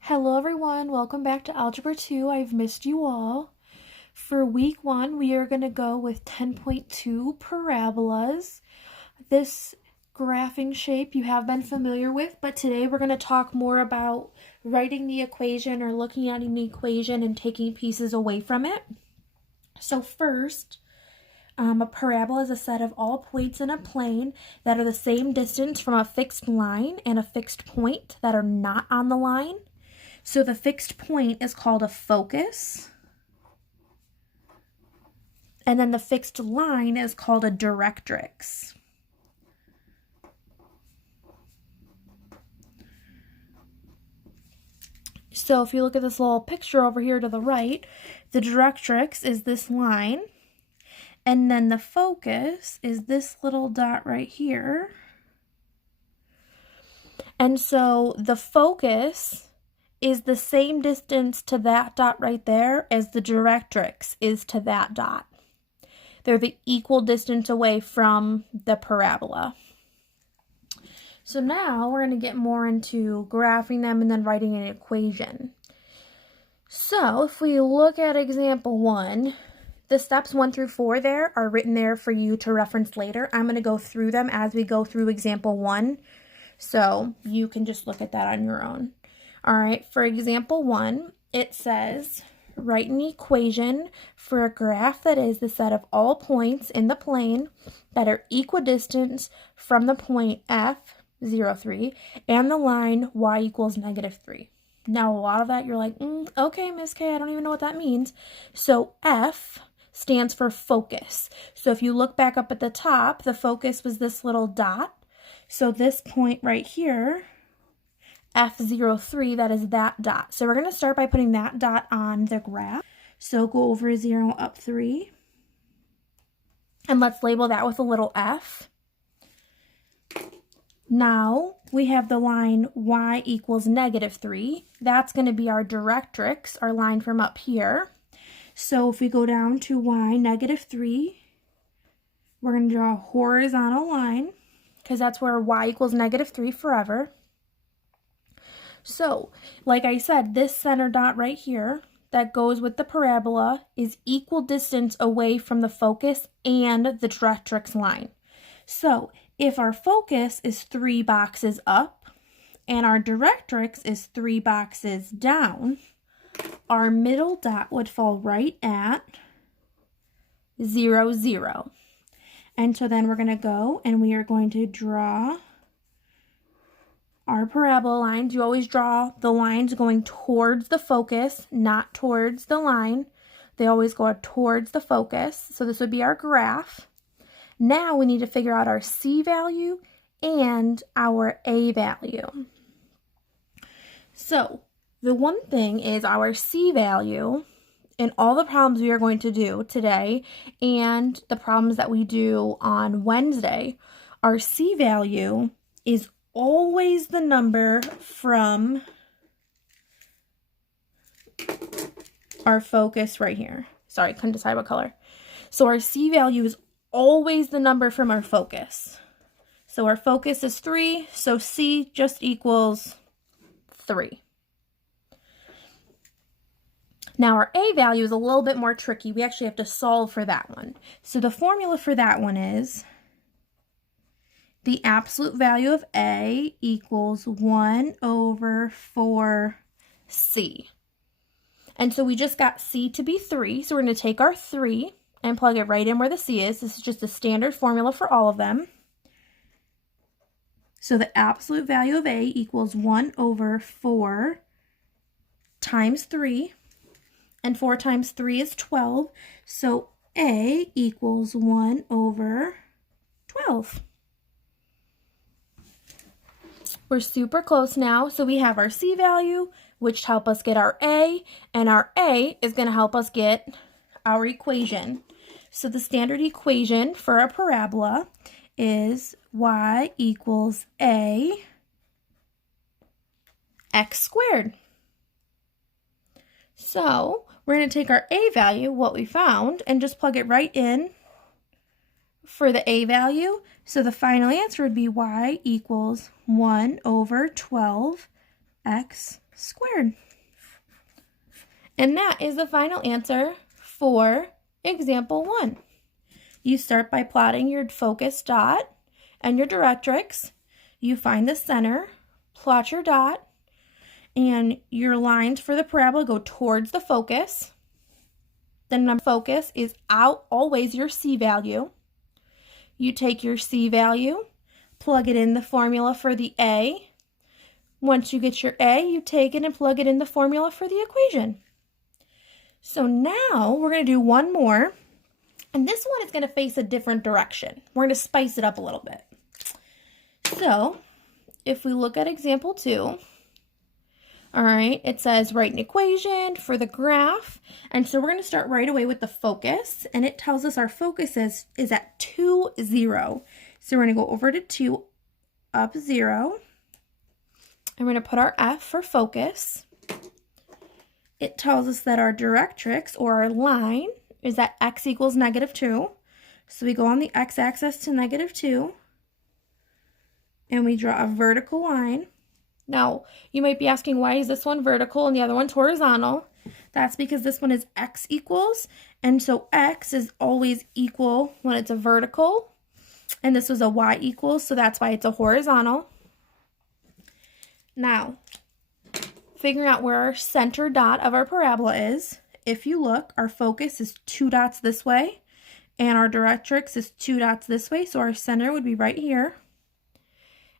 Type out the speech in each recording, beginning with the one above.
Hello everyone, welcome back to Algebra 2. I've missed you all. For week 1, we are going to go with 10.2 parabolas. This graphing shape you have been familiar with, but today we're going to talk more about writing the equation or looking at an equation and taking pieces away from it. So first, a parabola is a set of all points in a plane that are the same distance from a fixed line and a fixed point that are not on the line. So the fixed point is called a focus. And then the fixed line is called a directrix. So if you look at this little picture over here to the right, the directrix is this line. And then the focus is this little dot right here. And so the focus is the same distance to that dot right there as the directrix is to that dot. They're the equal distance away from the parabola. So now we're going to get more into graphing them and then writing an equation. So if we look at example 1, the steps 1 through 4 there are written there for you to reference later. I'm going to go through them as we go through example 1, so you can just look at that on your own. All right, for example 1, it says, write an equation for a graph that is the set of all points in the plane that are equidistant from the point F, 0, 3, and the line y equals -3. Now, a lot of that you're like, okay, Miss K, I don't even know what that means. So F stands for focus. So if you look back up at the top, the focus was this little dot. So this point right here, F03, that is that dot. So we're going to start by putting that dot on the graph. So go over 0 up 3. And let's label that with a little f. Now we have the line y equals -3. That's going to be our directrix, our line from up here. So if we go down to y, -3, we're going to draw a horizontal line because that's where y equals -3 forever. So, like I said, this center dot right here that goes with the parabola is equal distance away from the focus and the directrix line. So, if our focus is 3 boxes up and our directrix is 3 boxes down, our middle dot would fall right at 0, 0. And so then we're going to go and we are going to draw our parabola lines. You always draw the lines going towards the focus, not towards the line. They always go towards the focus. So this would be our graph. Now we need to figure out our C value and our A value. So the one thing is our C value in all the problems we are going to do today and the problems that we do on Wednesday, our C value is always the number from our focus right here. Sorry, couldn't decide what color. So our C value is always the number from our focus. So our focus is 3, so C just equals 3. Now our A value is a little bit more tricky. We actually have to solve for that one. So the formula for that one is the absolute value of A equals 1 over 4C. And so we just got C to be 3, so we're going to take our 3 and plug it right in where the C is. This is just a standard formula for all of them. So the absolute value of A equals 1 over 4 times 3. And 4 times 3 is 12. So A equals 1 over 12. We're super close now. So we have our C value, which help us get our A. And our A is going to help us get our equation. So the standard equation for a parabola is y equals a x squared. So we're going to take our A value, what we found, and just plug it right in for the A value. So the final answer would be y equals 1 over 12 x squared. And that is the final answer for example 1. You start by plotting your focus dot and your directrix. You find the center, plot your dot, and your lines for the parabola go towards the focus. The number focus is always your C value. You take your C value, plug it in the formula for the A. Once you get your A, you take it and plug it in the formula for the equation. So now we're going to do one more, and this one is going to face a different direction. We're going to spice it up a little bit. So if we look at example 2, all right, it says write an equation for the graph. And so we're going to start right away with the focus. And it tells us our focus is at 2, 0. So we're going to go over to 2, up 0. And we're going to put our F for focus. It tells us that our directrix, or our line, is at x equals -2. So we go on the x-axis to -2. And we draw a vertical line. Now, you might be asking, why is this one vertical and the other one's horizontal? That's because this one is x equals, and so x is always equal when it's a vertical, and this was a y equals, so that's why it's a horizontal. Now, figuring out where our center dot of our parabola is, if you look, our focus is 2 dots this way, and our directrix is 2 dots this way, so our center would be right here.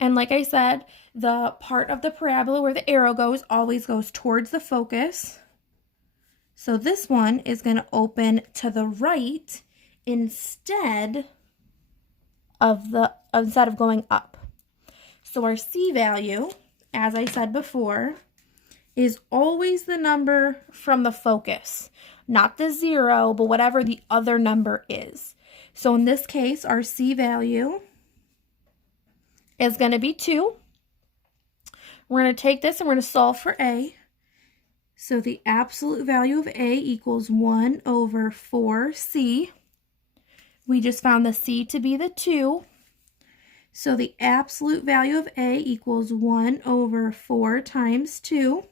And like I said, the part of the parabola where the arrow goes always goes towards the focus. So this one is going to open to the right instead of going up. So our C value, as I said before, is always the number from the focus, not the 0, but whatever the other number is. So in this case, our C value is going to be 2. We're going to take this and we're going to solve for A. So the absolute value of A equals 1 over 4C. We just found the C to be the 2. So the absolute value of A equals 1 over 4 times 2.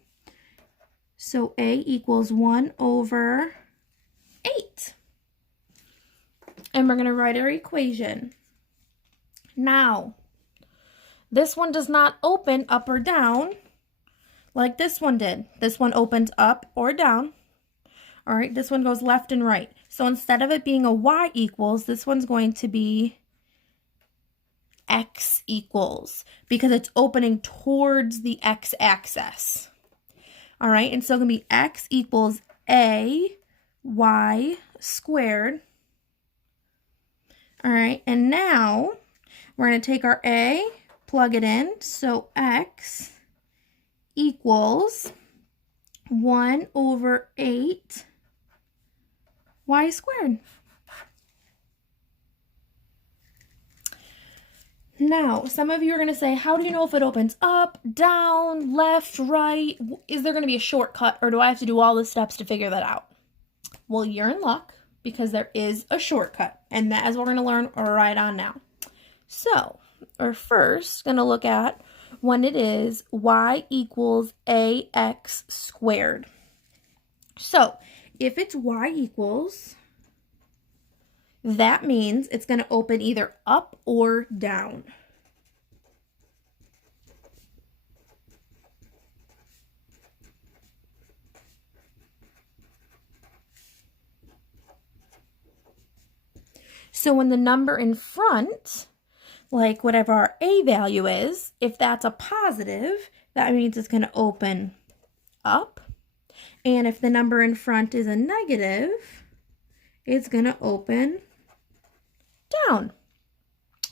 So A equals 1 over 8. And we're going to write our equation. Now, this one does not open up or down like this one did. This one opens up or down. All right, this one goes left and right. So instead of it being a y equals, this one's going to be x equals because it's opening towards the x-axis. All right, and so it's going to be x equals a y squared. All right, and now we're going to take our a, plug it in, so x equals 1 over 8 y squared. Now, some of you are going to say, how do you know if it opens up, down, left, right? Is there going to be a shortcut, or do I have to do all the steps to figure that out? Well, you're in luck because there is a shortcut, and that is what we're going to learn right on now. So, we're first going to look at when it is y equals ax squared. So, if it's y equals, that means it's going to open either up or down. So when the number in front, like whatever our a value is, if that's a positive, that means it's going to open up. And if the number in front is a negative, it's going to open down.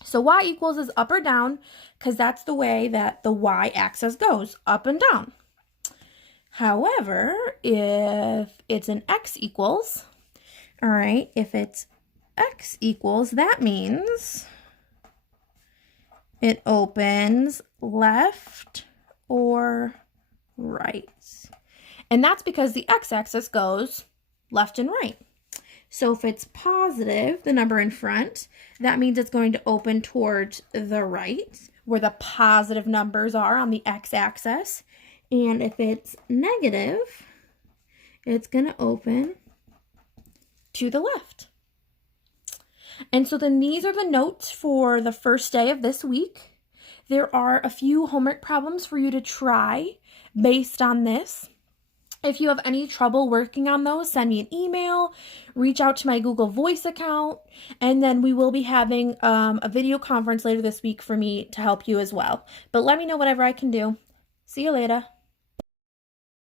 So y equals is up or down because that's the way that the y-axis goes, up and down. However, if it's an x equals, all right, if it's x equals, that means it opens left or right. And that's because the x-axis goes left and right. So if it's positive, the number in front, that means it's going to open towards the right, where the positive numbers are on the x-axis. And if it's negative, it's going to open to the left. And so then these are the notes for the first day of this week. There are a few homework problems for you to try based on this. If you have any trouble working on those, send me an email, reach out to my Google Voice account, and then we will be having a video conference later this week for me to help you as well. But let me know whatever I can do. See you later.